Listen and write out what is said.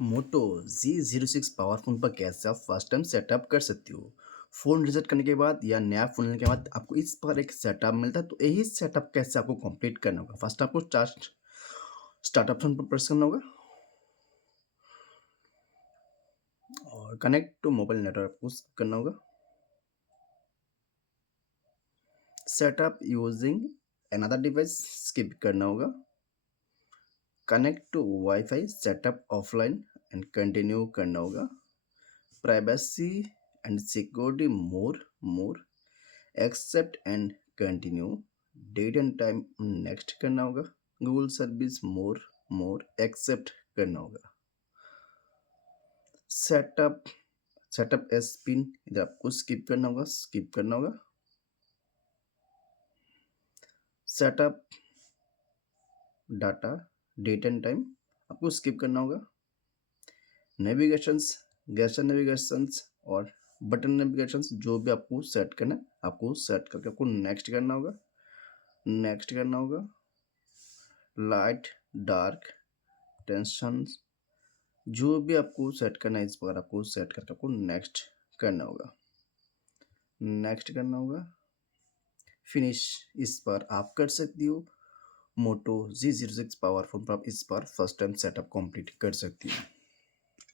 मोटो Z06 power phone पर कैसे आप फर्स्ट टाइम सेटअप कर सकते हो। फ़ोन रिसेट करने के बाद या नया फ़ोन लेने के बाद आपको इस पर एक सेटअप मिलता है, तो यही सेटअप कैसे आपको कंप्लीट करना होगा। फर्स्ट आपको स्टार्ट ऑप्शन पर प्रेस करना होगा और कनेक्ट टू मोबाइल नेटवर्क आपको करना होगा। Setup using another device skip करना होगा। Connect to WiFi setup offline and continue करना होगा। Privacy and security more accept and continue. Date and time next करना होगा। गूगल सर्विस मोर एक्सेप्ट करना होगा। सेटअप सेटअप एस पिन इधर आपको स्किप करना होगा। Setup data date and time आपको स्किप करना होगा। नेविगेशंस गैस नेविगेशंस और बटन नेविगेशंस जो भी आपको सेट करना है आपको सेट करके आपको नेक्स्ट करना होगा। लाइट डार्क टेंशन जो भी आपको सेट करना है इस पर आपको सेट करके आपको नेक्स्ट करना होगा। फिनिश इस पर आप कर सकती हो। मोटो Z06 पावर फोन पर आप इस पर फर्स्ट टाइम सेटअप कंप्लीट कर सकती हो।